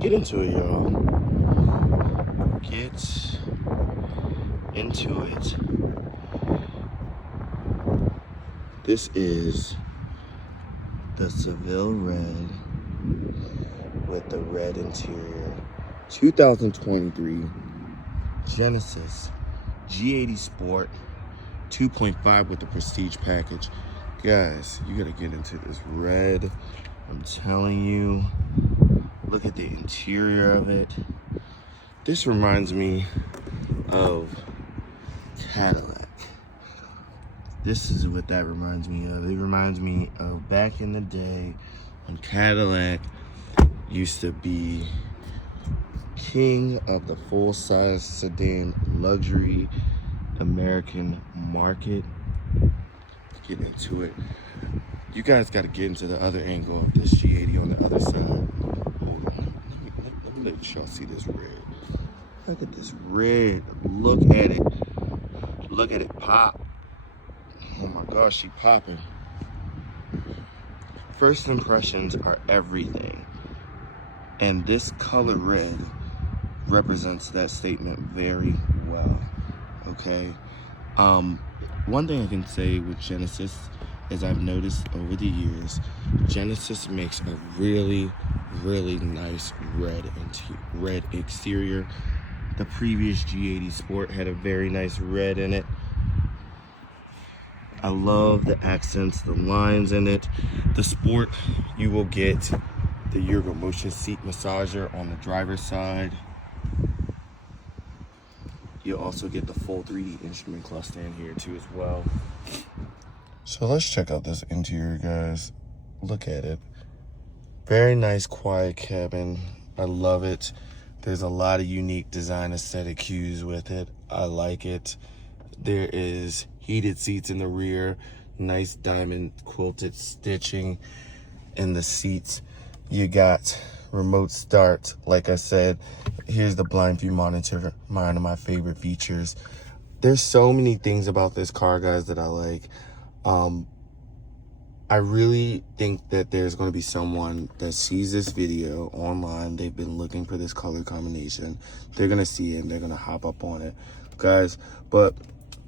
Get into it, y'all. Get into it. This is the Seville red with the red interior. 2023 Genesis G80 Sport 2.5 with the Prestige package. Guys, you gotta get into this red. I'm telling you, look at the interior of it. This reminds me of Cadillac. This is what that reminds me of. It reminds me of back in the day when Cadillac used to be king of the full-size sedan luxury American market. Get into it. You guys got to get into the other angle of this G80 on the other side. Hold on. Let me let y'all see this red. Look at this red. Look at it. Look at it pop. Oh my gosh, she popping. First impressions are everything. And this color red represents that statement very well. Okay. One thing I can say with Genesis is I've noticed over the years, Genesis makes a really, really nice red exterior. The previous G80 Sport had a very nice red in it. I love the accents, the lines in it. The Sport, you will get the Ergo Motion seat massager on the driver's side. You'll also get the full 3D instrument cluster in here too as well. So let's check out this interior, guys. Look at it. Very nice, quiet cabin. I love it. There's a lot of unique design aesthetic cues with it. I like it. There is heated seats in the rear, nice diamond quilted stitching in the seats. You got remote start. Like I said, here's the blind view monitor, one of my favorite features. There's so many things about this car, guys, that I like. I really think that there's going to be someone that sees this video online. They've been looking for this color combination. They're going to see it and they're going to hop up on it, guys. But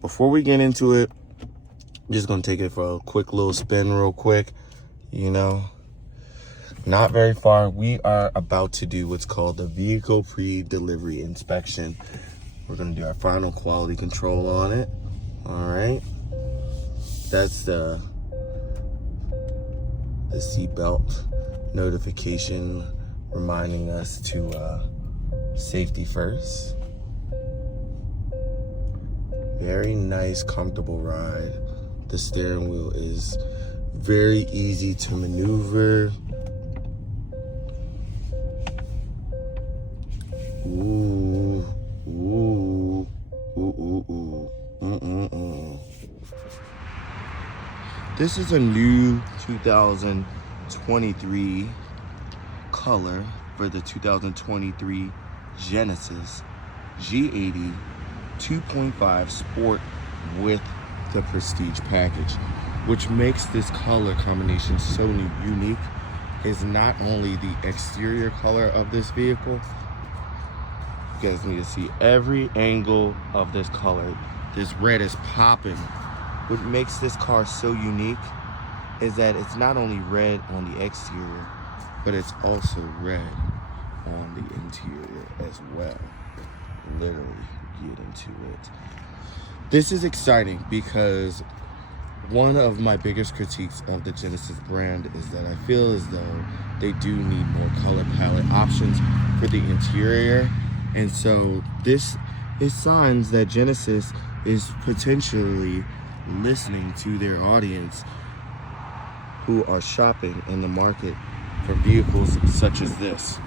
before we get into it, I'm just going to take it for a quick little spin real quick. You know, not very far. We are about to do what's called the vehicle pre-delivery inspection. We're going to do our final quality control on it. All right. That's the seatbelt notification reminding us to safety first. Very nice, comfortable ride. The steering wheel is very easy to maneuver. Ooh, ooh, ooh, ooh, ooh. Mm-mm-mm. This is a new 2023 color for the 2023 Genesis G80 2.5 Sport with the Prestige package. Which makes this color combination so unique is not only the exterior color of this vehicle. You guys need to see every angle of this color. This red is popping. What makes this car so unique is that it's not only red on the exterior, but it's also red on the interior as well. Literally get into it. This is exciting because one of my biggest critiques of the Genesis brand is that I feel as though they do need more color palette options for the interior. And so this is signs that Genesis is potentially listening to their audience who are shopping in the market for vehicles such as this.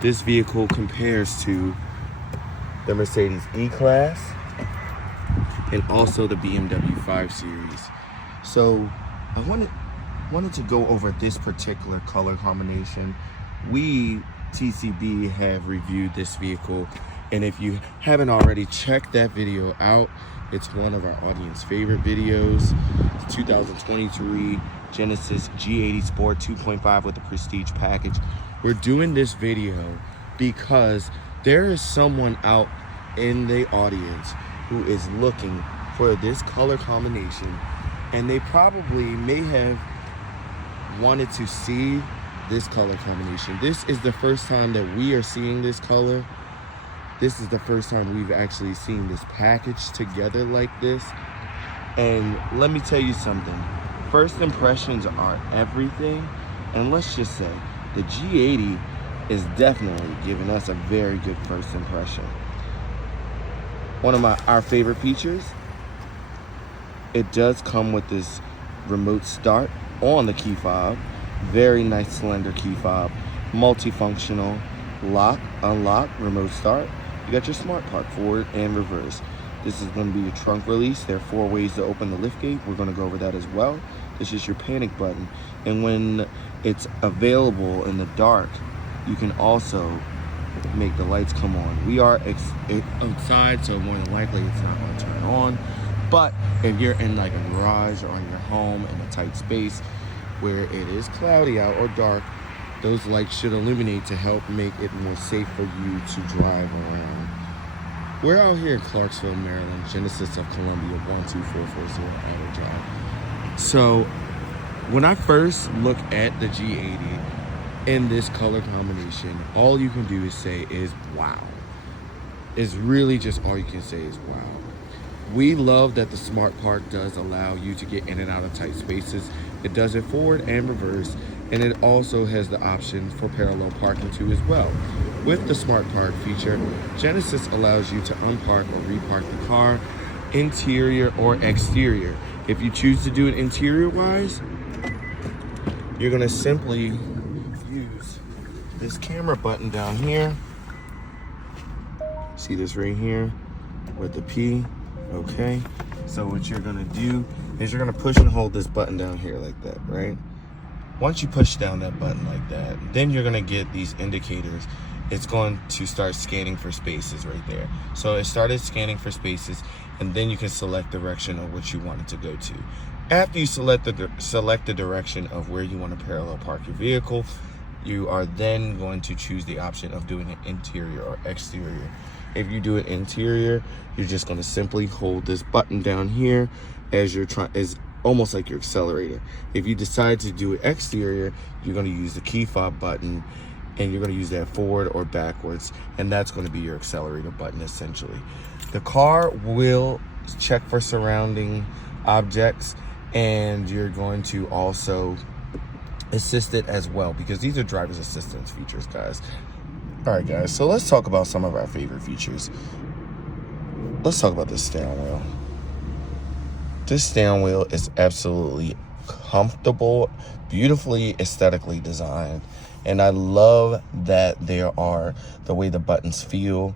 This vehicle compares to the Mercedes E-Class and also the BMW 5 Series. So I wanted to go over this particular color combination. We, TCB, have reviewed this vehicle, and if you haven't already, check that video out. It's one of our audience favorite videos. The 2023 Genesis G80 Sport 2.5 with the Prestige package. We're doing this video because there is someone out in the audience who is looking for this color combination, and they probably may have wanted to see this color combination. This is the first time that we are seeing this color. This is the first time we've actually seen this package together like this. And let me tell you something. First impressions are everything. And let's just say the G80 is definitely giving us a very good first impression. One of our favorite features, it does come with this remote start on the key fob. Very nice slender key fob, multifunctional, lock, unlock, remote start. You got your smart park forward and reverse. This is going to be your trunk release. There are 4 ways to open the lift gate. We're going to go over that as well. This is your panic button. And when it's available in the dark, you can also make the lights come on. We are outside, so more than likely it's not going to turn on. But if you're in like a garage or in your home in a tight space where it is cloudy out or dark, those lights should illuminate to help make it more safe for you to drive around. We're out here in Clarksville, Maryland, Genesis of Columbia, 12440 Auto Drive. So when I first look at the G80 in this color combination, all you can do is say is wow. It's really just all you can say is wow. We love that the Smart Park does allow you to get in and out of tight spaces. It does it forward and reverse, and it also has the option for parallel parking too as well. With the Smart Park feature, Genesis allows you to unpark or repark the car, interior or exterior. If you choose to do it interior-wise, you're gonna simply use this camera button down here. See this right here with the P? Okay, so what you're gonna do is you're gonna push and hold this button down here like that, right? Once you push down that button like that, then you're gonna get these indicators. It's going to start scanning for spaces right there. So it started scanning for spaces, and then you can select the direction of what you want it to go to. After you select the direction of where you want to parallel park your vehicle, you are then going to choose the option of doing it interior or exterior. If you do it interior, you're just going to simply hold this button down here as you're is almost like your accelerator. If you decide to do it exterior, you're going to use the key fob button, and you're going to use that forward or backwards, and that's going to be your accelerator button essentially. The car will check for surrounding objects, and you're going to also assist it as well, because these are driver's assistance features, guys. All right, guys, so let's talk about some of our favorite features. Let's talk about this steering wheel. This steering wheel is absolutely comfortable, beautifully aesthetically designed, and I love that there are the way the buttons feel.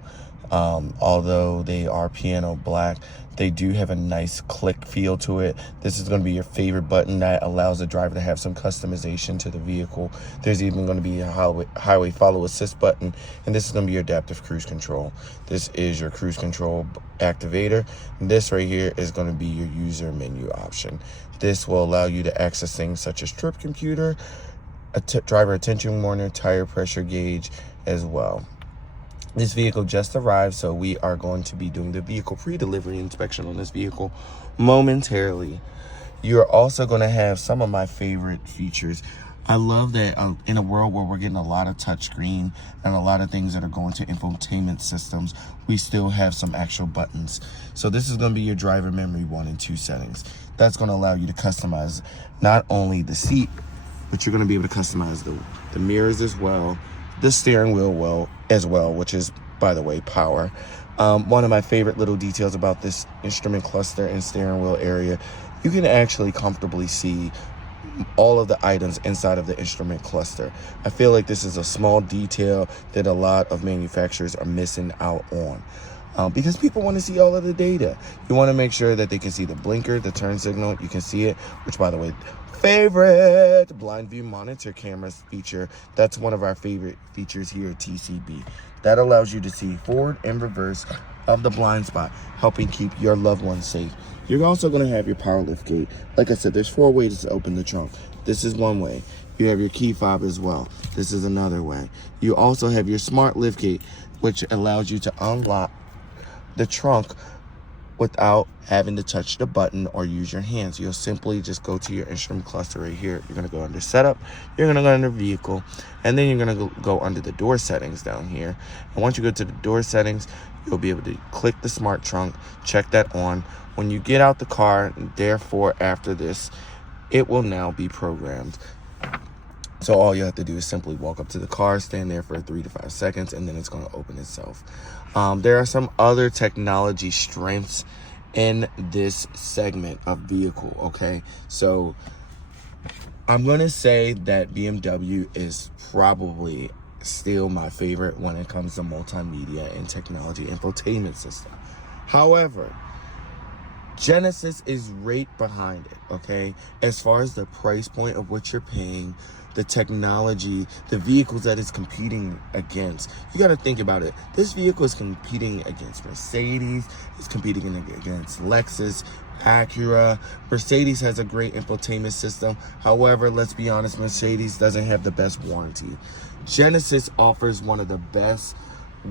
Although they are piano black, they do have a nice click feel to it. This is going to be your favorite button that allows the driver to have some customization to the vehicle. There's even going to be a highway follow assist button, and this is going to be your adaptive cruise control. This is your cruise control activator. And this right here is going to be your user menu option. This will allow you to access things such as trip computer, a driver attention warning, tire pressure gauge as well. This vehicle just arrived, so we are going to be doing the vehicle pre-delivery inspection on this vehicle momentarily. You're also going to have some of my favorite features. I love that in a world where we're getting a lot of touchscreen and a lot of things that are going to infotainment systems, we still have some actual buttons. So this is going to be your driver memory 1 and 2 settings. That's going to allow you to customize not only the seat, but you're going to be able to customize the mirrors as well, the steering wheel as well, which is, by the way, power. One of my favorite little details about this instrument cluster and steering wheel area, you can actually comfortably see all of the items inside of the instrument cluster. I feel like this is a small detail that a lot of manufacturers are missing out on. Because people want to see all of the data. You want to make sure that they can see the blinker, the turn signal, you can see it, which, by the way, favorite blind view monitor cameras feature. That's one of our favorite features here at TCB. That allows you to see forward and reverse of the blind spot, helping keep your loved ones safe. You're also going to have your power lift gate. Like I said, there's 4 ways to open the trunk. This is one way. You have your key fob as well. This is another way. You also have your smart liftgate, which allows you to unlock the trunk without having to touch the button or use your hands. You'll simply just go to your instrument cluster right here. You're going to go under setup, you're going to go under vehicle, and then you're going to go under the door settings down here. And once you go to the door settings, you'll be able to click the smart trunk, check that on. When you get out the car, therefore after this, it will now be programmed. So all you have to do is simply walk up to the car, stand there for 3 to 5 seconds, and then it's going to open itself. There are some other technology strengths in this segment of vehicle, okay? So I'm going to say that BMW is probably still my favorite when it comes to multimedia and technology infotainment system. However, Genesis is right behind it, okay? As far as the price point of what you're paying, the technology, the vehicles that it's competing against. You got to think about it. This vehicle is competing against Mercedes. It's competing against Lexus, Acura. Mercedes has a great infotainment system. However, let's be honest, Mercedes doesn't have the best warranty. Genesis offers one of the best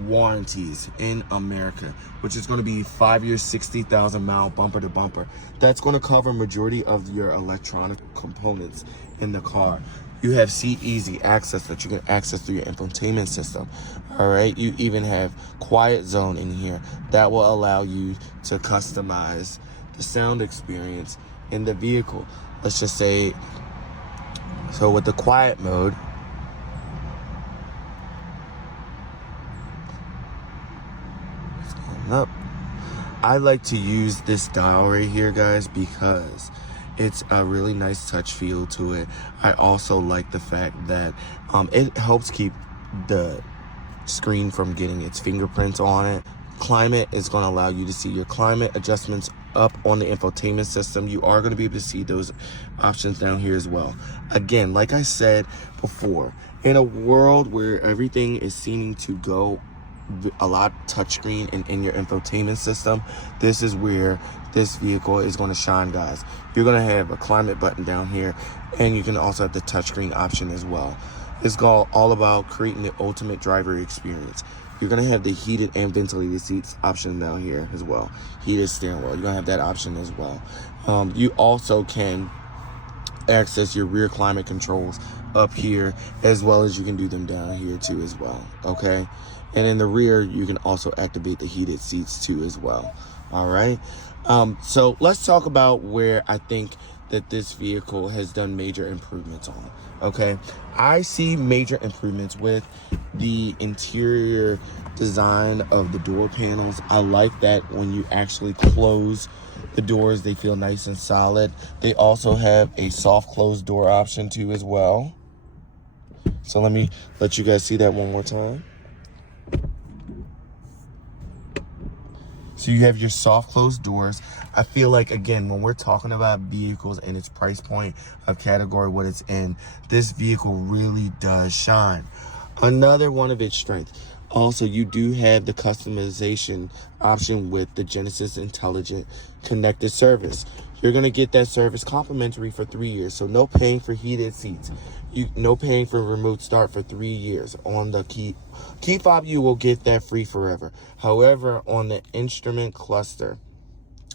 warranties in America, which is going to be 5 years, 60,000 mile bumper to bumper. That's going to cover majority of your electronic components in the car. You have Seat Easy access that you can access through your infotainment system. All right, you even have Quiet Zone in here that will allow you to customize the sound experience in the vehicle. Let's just say, so with the quiet mode, up. I like to use this dial right here, guys, because it's a really nice touch feel to it. I also like the fact that it helps keep the screen from getting its fingerprints on it. Climate is going to allow you to see your climate adjustments up on the infotainment system. You are going to be able to see those options down here as well. Again, like I said before, in a world where everything is seeming to go a lot touchscreen and in your infotainment system, this is where this vehicle is going to shine, guys. You're going to have a climate button down here, and you can also have the touchscreen option as well. It's all about creating the ultimate driver experience. You're going to have the heated and ventilated seats option down here as well. Heated steering wheel, you're going to have that option as well. You also can access your rear climate controls up here, as well as you can do them down here too as well, okay? And in the rear, you can also activate the heated seats too as well. All right. So let's talk about where I think that this vehicle has done major improvements on. Okay. I see major improvements with the interior design of the door panels. I like that when you actually close the doors, they feel nice and solid. They also have a soft close door option too as well. So let me let you guys see that one more time. So you have your soft closed doors. I feel like, again, when we're talking about vehicles and its price point of category, what it's in, this vehicle really does shine. Another one of its strengths. Also, you do have the customization option with the Genesis Intelligent Connected Service. You're going to get that service complimentary for 3 years. So no paying for heated seats. No paying for remote start for 3 years. On the key fob, you will get that free forever. However, on the instrument cluster,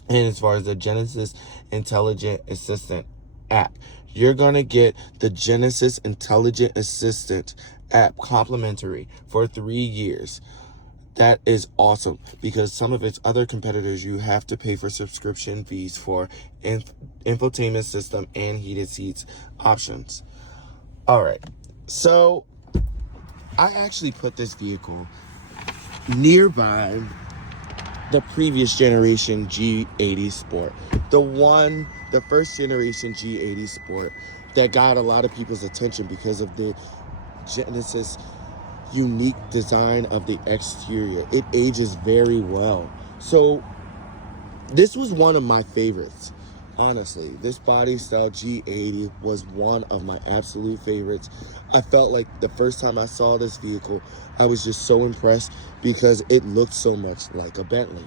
and as far as the Genesis Intelligent Assistant app, you're going to get the Genesis Intelligent Assistant app complimentary for 3 years. That is awesome, because some of its other competitors, you have to pay for subscription fees for infotainment system and heated seats options. All right, so I actually put this vehicle nearby the previous generation G80 Sport, the first generation G80 Sport that got a lot of people's attention because of the Genesis unique design of the exterior. It ages very well. So this was one of my favorites. Honestly, this body style G80 was one of my absolute favorites. I felt like the first time I saw this vehicle, I was just so impressed because it looked so much like a Bentley.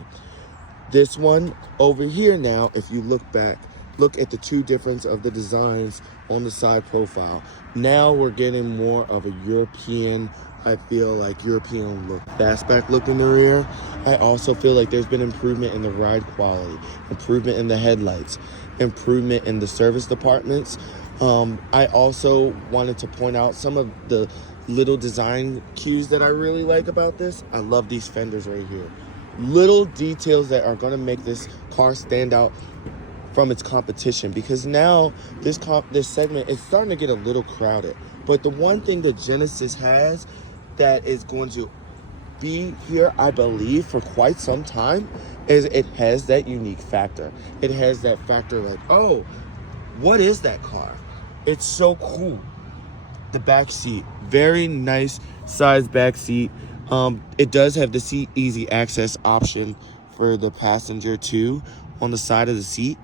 This one over here now, if you look back look at the two difference of the designs on the side profile. Now we're getting more of a European, I feel like European look. Fastback look in the rear. I also feel like there's been improvement in the ride quality, improvement in the headlights, improvement in the service departments. I also wanted to point out some of the little design cues that I really like about this. I love these fenders right here. Little details that are going to make this car stand out from its competition, because now this segment is starting to get a little crowded. But the one thing that Genesis has that is going to be here, I believe, for quite some time, is it has that unique factor. It has that factor like, oh, what is that car? It's so cool. The back seat, very nice size back seat. It does have the seat easy access option for the passenger too on the side of the seat.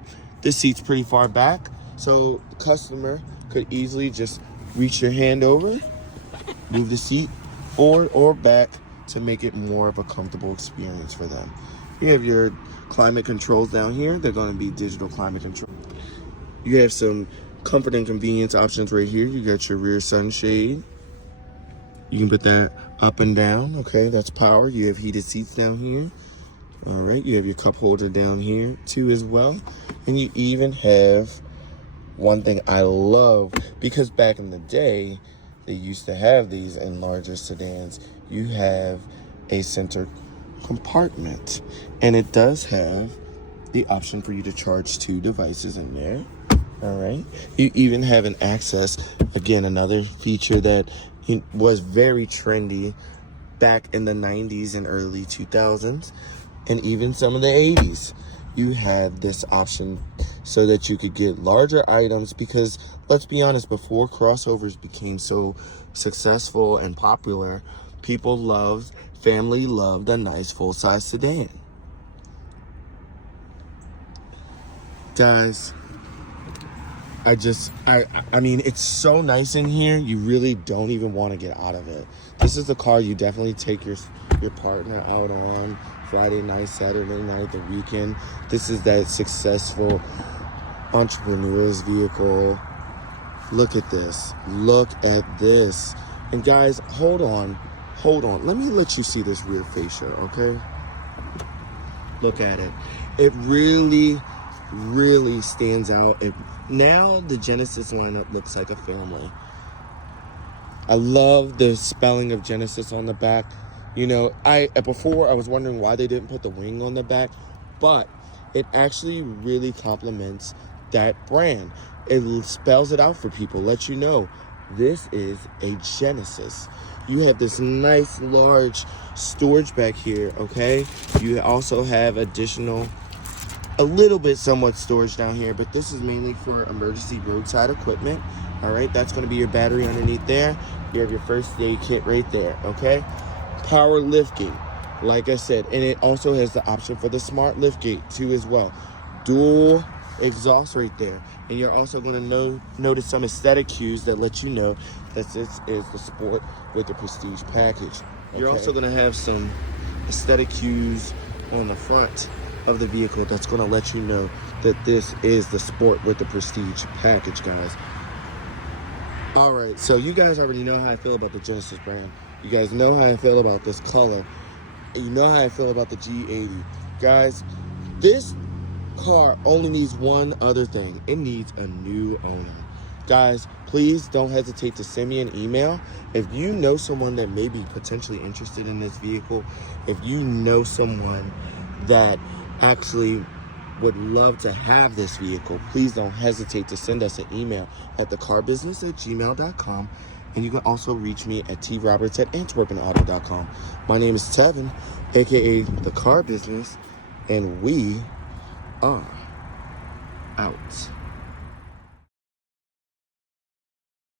This seat's pretty far back, so the customer could easily just reach your hand over, move the seat forward or back to make it more of a comfortable experience for them. You have your climate controls down here. They're going to be digital climate control. You have some comfort and convenience options right here. You got your rear sunshade. You can put that up and down. Okay, that's power. You have heated seats down here. All right, you have your cup holder down here too as well. And you even have one thing I love, because back in the day, they used to have these in larger sedans. You have a center compartment, and it does have the option for you to charge 2 devices in there. All right, you even have an access, again, another feature that was very trendy back in the 90s and early 2000s, and even some of the 80s. You had this option so that you could get larger items, because let's be honest, before crossovers became so successful and popular, family loved a nice full-size sedan. Guys, I mean, it's so nice in here, you really don't even want to get out of it. This is the car you definitely take your partner out on Friday night, Saturday night, the weekend. This is that successful entrepreneur's vehicle. Look at this. Look at this. And guys, hold on. Let me let you see this rear fascia, okay? Look at it. It really stands out. Now the Genesis lineup looks like a family. I love the spelling of Genesis on the back. You know, before I was wondering why they didn't put the wing on the back, but it actually really complements that brand. It spells it out for people, lets you know this is a Genesis. You have this nice large storage back here, okay? You also have additional, a little bit somewhat storage down here, but this is mainly for emergency roadside equipment. All right, that's going to be your battery underneath there. You have your first aid kit right there, okay? Power liftgate, like I said, and it also has the option for the smart liftgate too as well. Dual exhaust right there, and you're also going to notice some aesthetic cues that let you know that this is the Sport with the Prestige package. You're also going to have some aesthetic cues on the front of the vehicle that's going to let you know that this is the Sport with the Prestige package, guys. All right, so you guys already know how I feel about the Genesis brand. You guys know how I feel about this color. You know how I feel about the G80. Guys, this car only needs one other thing. It needs a new owner. Guys, please don't hesitate to send me an email. If you know someone that may be potentially interested in this vehicle, if you know someone that actually would love to have this vehicle, please don't hesitate to send us an email at THE-CAR-BIZ-NESS@gmail.com. And you can also reach me at troberts@antwerpenauto.com. My name is Tevin, aka The Car Business, and we are out.